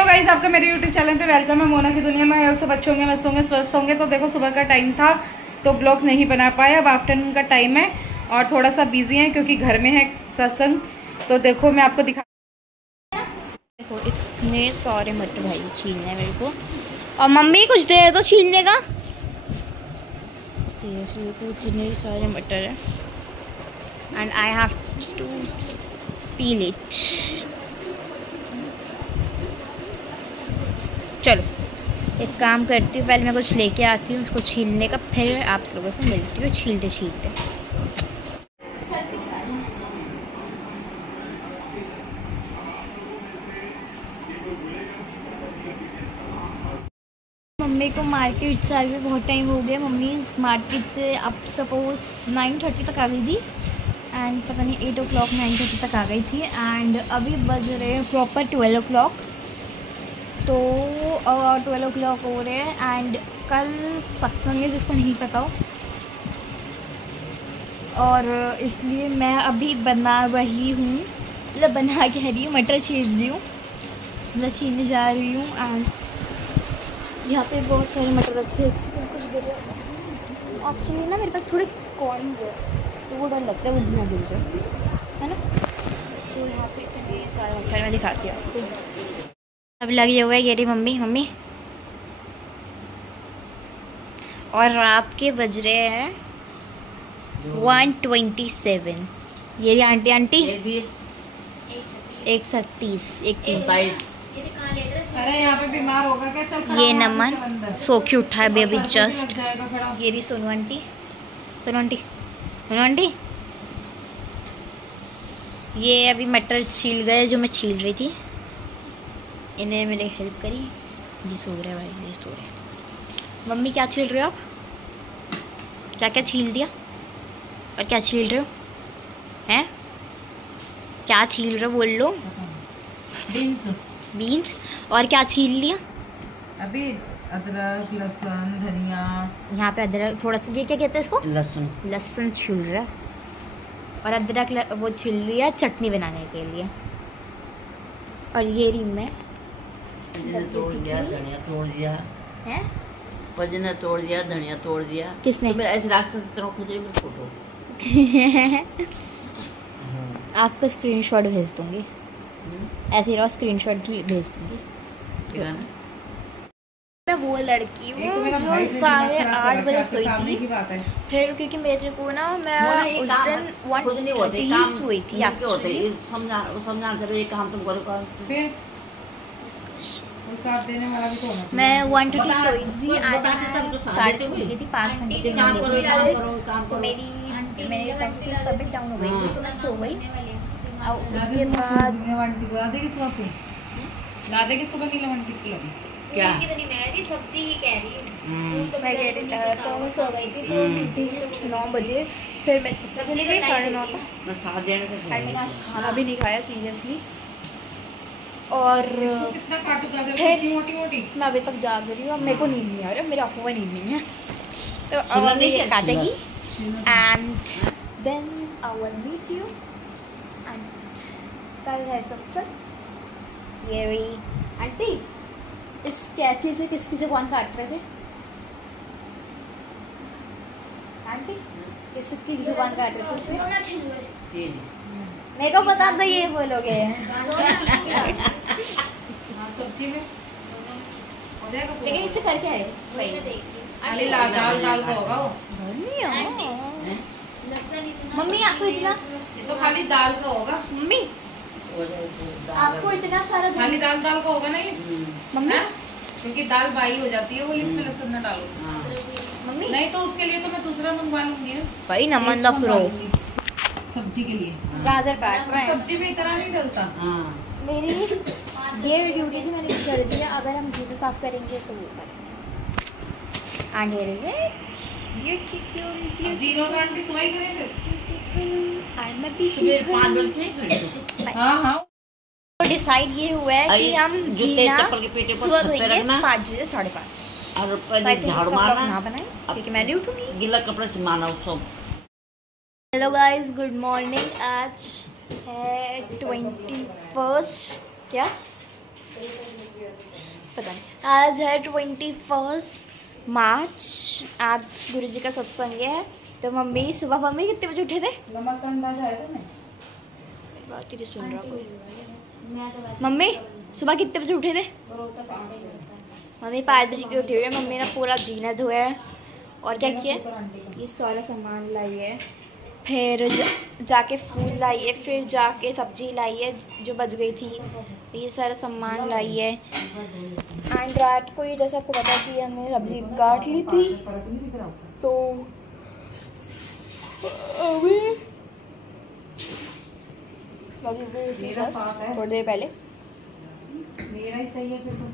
तो गाइस आपका मेरे YouTube चैनल पे वेलकम है। मोना की दुनिया में सब अच्छे होंगे, मस्त होंगे, स्वस्थ होंगे। तो देखो सुबह का टाइम था तो ब्लॉग नहीं बना पाया। अब आफ्टरनून का टाइम है और थोड़ा सा बिजी है क्योंकि घर में है सत्संग। तो देखो मैं आपको दिखा, देखो इतने सारे मटर भाई छीलने मेरे को, और मम्मी कुछ दे तो छीलने का। इतने सारे मटर है and I have to peel it. चलो एक काम करती हूँ, पहले मैं कुछ लेके आती हूँ उसको छीलने का, फिर आप लोगों से मिलती हूँ छीलते छीलते। मम्मी को मार्केट से आए हुए बहुत टाइम हो गया। मम्मी मार्केट से अब सपोज 9:30 तक आ गई थी एंड पता नहीं 8 o'clock 9:30 तक आ गई थी एंड अभी बज रहे हैं प्रॉपर 12 o'clock। तो 12 o'clock हो रहे हैं एंड कल सत्संग है जिसको नहीं पता हो, और इसलिए मैं अभी बना रही हूँ, मतलब बना के रही हूँ, मटर छील रही हूँ, मतलब छीलने जा रही हूँ। एंड यहाँ पे बहुत सारे मटर रखे हैं, कुछ गिर एक्चुअली ना मेरे पास थोड़े कॉइन है तो वो डर लगता है वो धुआं गिर जाए, है ना। तो यहाँ पे इतने सारे मटर मैं दिखाती हूँ आपको। अब लगे हुए है ये रही मम्मी और रात के बज रहे हैं 1:27। ये रही आंटी 1:30 अरे यहाँ पे बीमार होगा क्या? चल ये नमन सो के उठा है बेबी जस्ट। ये रही सोनू आंटी ये अभी मटर छील गए जो मैं छील रही थी, इन्हें मेरे हेल्प करी। ये सो रहे भाई, ये सो रहे। मम्मी क्या छील रहे हो आप? क्या क्या छील दिया और क्या छील रहे हो हैं? क्या छील रहे हो बोल लो। बीन्स और क्या छील लिया? अभी अदरक, लहसुन, धनिया। यहाँ पे अदरक थोड़ा सा, ये क्या कहते हैं इसको? लहसुन छील रहा है और अदरक वो छील लिया चटनी बनाने के लिए। और ये रही मैं तोड़ दिया, धनिया तोड़ दिया है, वजन तोड़ दिया, धनिया तोड़ दिया। किसने? तो मेरा ऐसे रास्ते फोटो आपको स्क्रीनशॉट भेज दूंगी, ऐसे ही रहो स्क्रीनशॉट भी भेज दूंगी। मैं वो लड़की हूँ जो 8:30 सोई थी, फिर क्योंकि मेरे को ना मैं उस दिन 1:30 सोई थी एक्चुअली। समझा काम तुम करो फिर साथ देने वाला भी तो होना चाहिए। मैं 1:30 सोई थी, आज 5:30 थी, 5 घंटे तो मेरी तबीयत डाउन हो गई थी तो मैं सो गई। और उसके बाद लादे की सुबह नीला वंटी किलो क्या सब्जी की कह रही हूँ तो मैं सो गई थी। तो 9 बजे फिर मैं चली गई 9:30 तक। मैंने आज खाना भी नहीं खाया सीरियसली, और फिर मोटी मैं अभी तक जाग रही हूँ। अब मेरे को नींद नहीं आ रही, मेरी आँखों में नींद नहीं है, तो अब ये काटेगी and then I will meet you. And कल है सत्संग। ये रही आंटी, इस कैंची से किसकी जुबान काट रहे थे? आंटी किसकी जुबान काट रहे थे? मेरे को पता था ये बोलोगे। सब्जी में हो जाएगा, लेकिन इसे करके आए दाल का होगा वो। मम्मी आपको इतना, ये तो खाली दाल का होगा। मम्मी आपको इतना सारा खाली दाल का होगा ना ये मम्मी, क्योंकि दाल बाई हो जाती है वो, इसमें लहसुन न डालो। मम्मी नहीं तो उसके लिए तो मैं दूसरा मंगवा लूंगी ना भाई, नमन द प्रो सब्जी के लिए। गाजर काट रहे हैं, सब्जी में इतना नहीं डलता। मेरी ये ड्यूटी से मैंने कर दिया, अगर हम जूते साफ करेंगे तो वो करेंगे। And here is it beautiful aunty सुबह ही करेंगे। I am beautiful. हां तो डिसाइड ये हुआ है कि हम जीना सुबह धोएंगे 5 बजे 5:30, और पहले झाड़ू मारना ना बनाए क्योंकि मैं नहीं उठूंगी। गीला कपड़ा से माना सब। Hello guys, good morning. आज है 21 क्या पता नहीं। आज है 21 मार्च। आज गुरुजी का सत्संग है। तो मम्मी सुबह, मम्मी कितने बजे उठे थे? नमक का अंदाजा है तुम्हें? बात ही सुन रहा कोई। मम्मी सुबह कितने बजे उठे थे? मम्मी 5 बजे की उठी हुई है। मम्मी ने पूरा जीना धोया है और क्या किया, ये सारा सामान लाई है, फिर जाके फूल लाई है, फिर जाके सब्जी लाई है जो बच गई थी, ये सारा सामान लाई है। एंड रात को ये जैसे आपको पता कि हमने सब्जी काट ली थी, तो अभी थोड़ी देर पहले मेरा ही सही है फिर तो।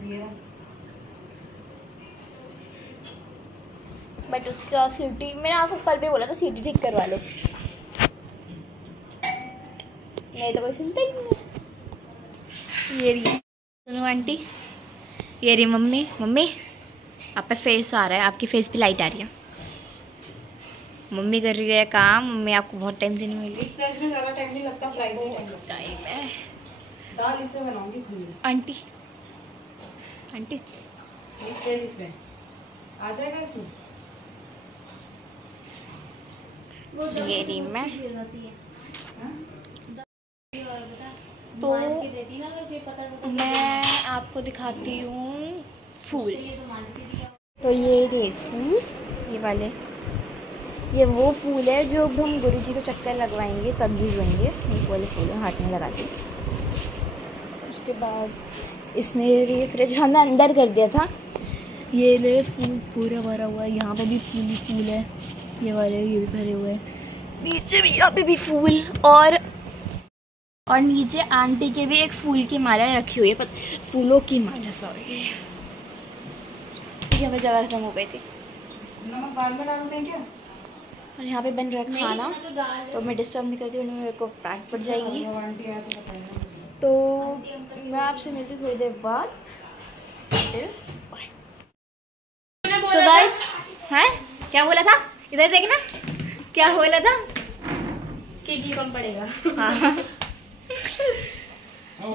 मेरा बट उसका सीटी मैंने आपको कल भी बोला था सीटी ठीक करवा लो, मेरी तो कोई सुनता ही नहीं है। ये रही सुनो आंटी, ये रही मम्मी। मम्मी आप पे फेस आ रहा है, आपकी फेस पे लाइट आ रही है। मम्मी कर रही है काम। मम्मी आपको बहुत टाइम से नहीं मिल रही। इस वेज में ज़्यादा टाइम नहीं लगता, फ्राई में टाइम लगता टाइम है। है। दाल इससे बनाऊंगी खुली। आंटी आंटी इस वेज इसमें आ जाएगा इसमें। ये रही मैं। तो मैं आपको दिखाती हूँ फूल। तो ये थे फूल, ये वाले, ये वो फूल है जो अब हम गुरुजी को चक्कर लगवाएंगे तब यूज होंगे। ये वाले फूल हाथ में लगा के। उसके बाद इसमें ये फ्रिज हमने अंदर कर दिया था। ये ले फूल पूरा भरा हुआ है, यहाँ पर भी फूल ही फूल है, ये वाले ये भी भरे हुए हैं, नीचे भी यहाँ पे भी फूल, और नीचे आंटी के भी एक फूल की माला रखी हुई है, फूलों की माला, सॉरी। यहाँ पे जगह खत्म हो गई थी। नमक बाद में डालते हैं क्या? और यहाँ पे बन रहा है खाना, तो मैं डिस्टर्ब नहीं करती, मेरे को पैक पड़ जाएगी। तो मैं आपसे मिलती थोड़ी देर बाद। सो गाइस, हैं क्या बोला था? इधर देखना, क्या बोला था कि घी कम पड़ेगा। हाँ।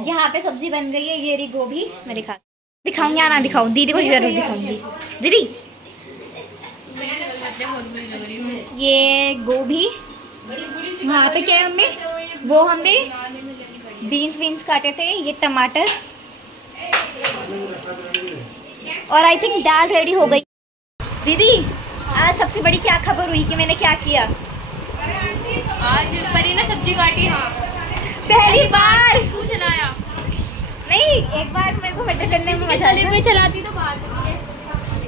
यहाँ पे सब्जी बन गई है, ये रही गोभी। मैं दिखाऊंगी, आना दिखाऊं, दीदी को जरूर दिखाऊंगी। दीदी ये गोभी, वहाँ पे क्या है मम्मी, वो हमने बीन्स काटे थे, ये टमाटर, और आई थिंक दाल रेडी हो गई। दीदी आज सबसे बड़ी क्या खबर हुई कि मैंने क्या किया? आज परी ने सब्जी काटी। हाँ पहली बार तू चलाया नहीं, एक बार मेरे को मटर करने में मजा गले पे चलाती तो बात होती है।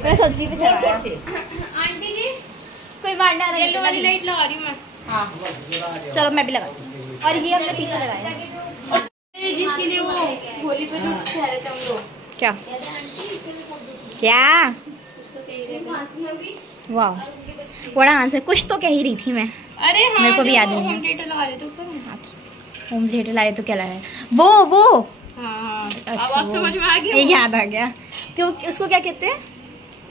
मैं सब्जी पे चलाया। आंटी जी कोई मारना नहीं, येलो वाली लाइट लगा रही हूँ मैं। हाँ चलो मैं भी लगाती हूँ। और ये हमने पीछे लगाया जिसके लिए वो होली पे जो कह रहे थे हम लोग। क्या क्या वाह, बड़ा आंसर। कुछ तो कह ही रही थी मैं। अरे हाँ, मेरे को भी याद नहीं है। होम थिएटर लगा रहे थे ऊपर। होम थिएटर लाए तो क्या लाया? वो हाँ अच्छा, अब आप समझ में आ गया। ये याद आ गया। क्यों उसको क्या कहते हैं?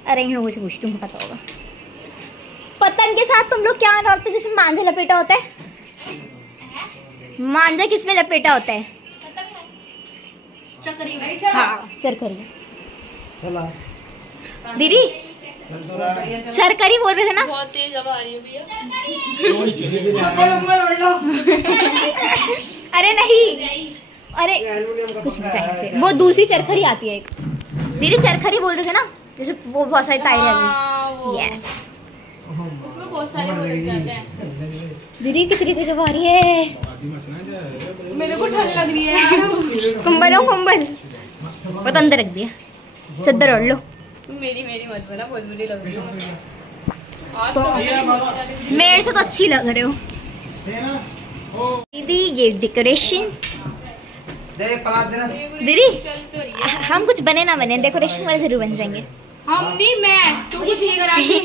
अरे इन लोगों से पूछ, तुमको पता होगा। पतंग के साथ तुम लोग क्या डालते जिसमें मांझा लपेटा होता है? मांझा किसमें लपेटा होता है? हाँ शरकरी। चला दीदी चल तो रहा है। शरकरी बोल रहे थे ना? बहुत तेज हवा आ रही है भैया। अरे नहीं, अरे कुछ बचाए से, वो दूसरी चरखरी आती है एक। दीदी चरखरी बोल रहे थे ना, जैसे वो बहुत सारी ताई लगी। यस उसमें बहुत सारे वो लग जाते हैं। दीदी कितनी तेज हवा आ रही है, मेरे को ठंड लग रही है यार। कंबल हो कंबल, बहुत अंदर रख दिया, चादर ओढ़ लो। तुम मेरी मत बना, बहुत बुरी लग रही है। तो मेरे से तो अच्छी लग रहे हो दीदी। ये डेकोरेशन देख पलाट देना। दीदी, हम कुछ बने ना बने डेकोरेशन वाले जरूर बन जाएंगे। हम नहीं, मैं तू कुछ नहीं कराती,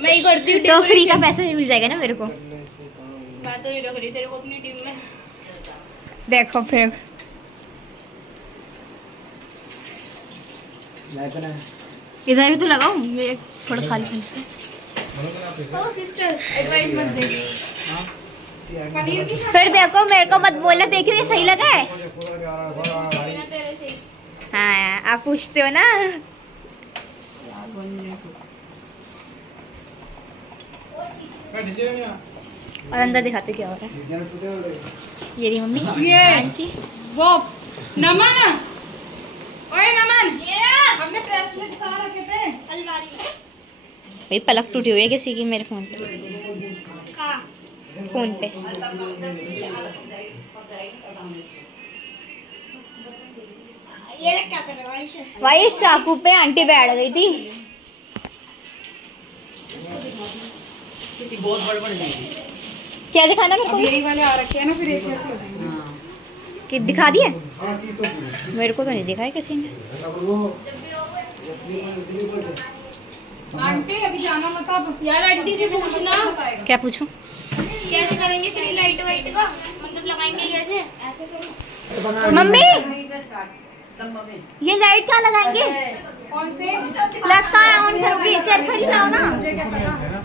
मैं ही करती हूँ। तो फ्री का पैसा भी मिल जाएगा ना मेरे को। मैं तो नहीं रख रही तेरे को अपनी टीम में। देखो फिर इधर भी तो लगाओ, मैं थोड़ा खाली खाली से। ओ सिस्टर एडवाइस मत दे। फिर देखो मेरे को मत बोलना, देखियो ये सही लगा है। आप पूछते हो ना। और अंदर दिखाते क्या हो रहा है। ये रही मम्मी, ये आंटी। वो नमन, ओए नमन, हमने ब्रेसलेट कहाँ रखे थे? अलमारी में। भाई पलक टूटी हुई है किसी की मेरे फोन पे। फोन पे ये लोग क्या कर रहे हैं? भाई इस चाकू पे आंटी बैठ गई थी। किसी बहुत बड़बड़ नहीं। क्या दिखाना मेरे को? यही वाले आ रखे हैं ना, फिर एक ऐसे हो जाएंगे। कि दिखा दिए? मेरे को तो नहीं दिखाया किसी ने। आंटी अभी जाना मत अब। यार आंटी से पूछना क्या पूछूं? कैसे करेंगे फिर लाइट वाइट का, मतलब लगाएंगे कैसे? ऐसे करो। मम्मी ये लाइट कहाँ लगाएंगे? कौन से? प्लग कहाँ ऑन करोगे? चरखरी लाओ ना,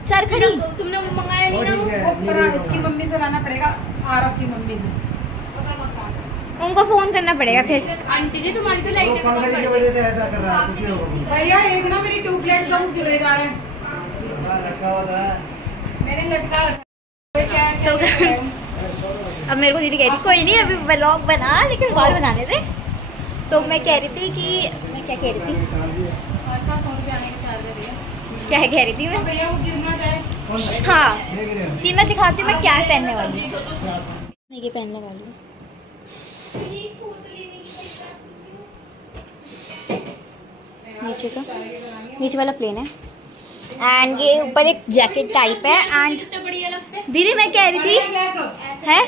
चरखरी। तुमने वो मंगाया नहीं ना? वो इसकी मम्मी से लाना पड़ेगा, आरफ की मम्मी से। उनको फोन करना पड़ेगा फिर। आंटी जी तुम्हारी तो वो लाइट पंखा की वजह से ऐसा कर रहा है, कुछ नहीं होगा। भैया एक ना मेरी ट्यूबलाइट का गिरे जा रहा है, लटका हुआ था। मैंने लटका रखा है। क्या तो अब मेरे को दीदी कह रही कोई नहीं अभी व्लॉग बना, लेकिन बाल बनाने दे। तो मैं कह रही थी कि मैं क्या कह रही थी, फोन से आने का चार्जर है। क्या कह रही थी मैं? भैया वो गिरना जाए। हाँ देख रहे हो? कि मैं दिखाती हूँ मैं क्या पहनने वाली हूँ। मैं ये पहनने वाली हूँ। नीचे वाला प्लेन है एंड ये ऊपर एक जैकेट टाइप है। एंड कितना बढ़िया लगता है। दीदी मैं कह रही थी है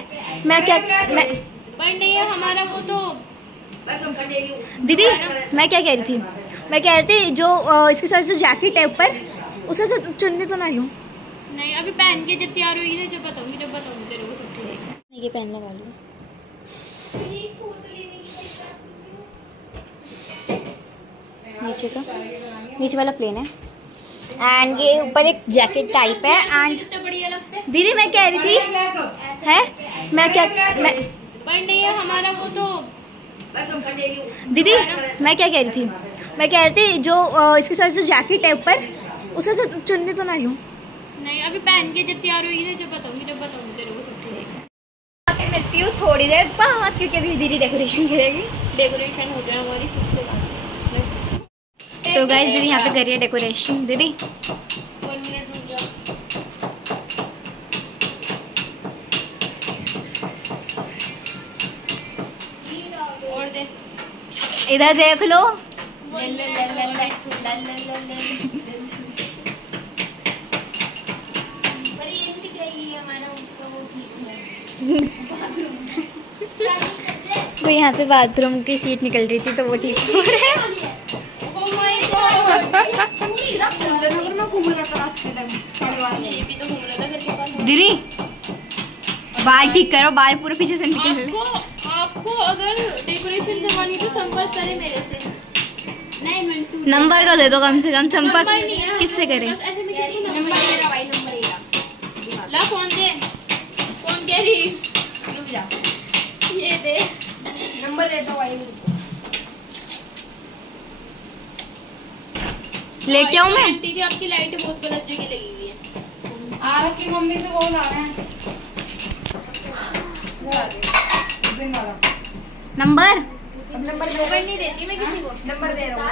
मैं क्या मैं पर नहीं है हमारा वो तो। दीदी मैं क्या कह रही थी, मैं कह रही थी जो इसके साथ जो जैकेट है ऊपर उसे से चुन्नी तो ना लूँ। नहीं अभी पहन के जब तैयार होगी ना, जब बताऊंगी तेरे को सब ठीक है। मैं ये पहनने वाली हूँ। नीचे वाला प्लेन है एंड ये ऊपर एक जैकेट टाइप है। एंड कितना बढ़िया लगता है। दीदी मैं कह रही थी है मैं क्या मैं पर नहीं है हमारा वो तो। दीदी मैं क्या कह रही थी, मैं कह रही थी जो इसके साथ जो जैकेट है ऊपर उसे से चुन्नी तो ना लूँ। नहीं अभी पहन के जब तैयार होगी ना, जब बताऊंगी तेरे को सब ठीक है। आपसे मिलती हूँ थोड़ी देर बाद, क्योंकि अभी दीदी डेकोरेशन करेगी। डेकोरेशन हो जाए हमारी उसके बाद। तो गाइस दीदी यहाँ पे कर रही है डेकोरेशन। दीदी 1 मिनट रुक जाओ। और दे इधर देख लो। वो यहाँ पे बाथरूम की सीट निकल रही थी तो वो ठीक हो रहा है। दीदी बाल ठीक करो, बाल पूरे पीछे से निकल रहे। आपको अगर डेकोरेशन करवानी तो संपर्क करें मेरे से। नहीं मिंटू नंबर तो दे दो कम से कम, संपर्क किससे करें? बस ऐसे में किसी को नंबर दे रहा भाई, नंबर दे रहा। ला फोन दे, फोन कह रही रुक जा, ये दे नंबर दे दो भाई। लेके आऊँ मैं? आंटी जी आपकी लाइट बहुत गलत जगह लगी हुई है। आरफ की मम्मी से वो लाना है, नंबर नंबर नहीं देती मैं किसी को, नंबर दे रहा हूँ।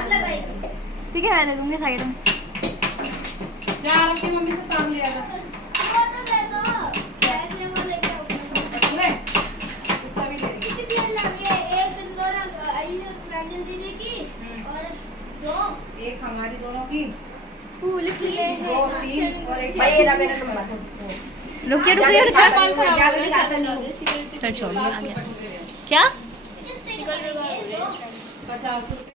ठीक है मैं दे दूंगी साइड में। जा आरफ की मम्मी से काम लिया था। ले, इतना भी ले। एक हमारी दोनों की, फूल खिले 2 3 और एक रुकिए रुकिए रुकिए। बाल खराब हो गए चल छोड़िए आ गया। क्या 50 रुपए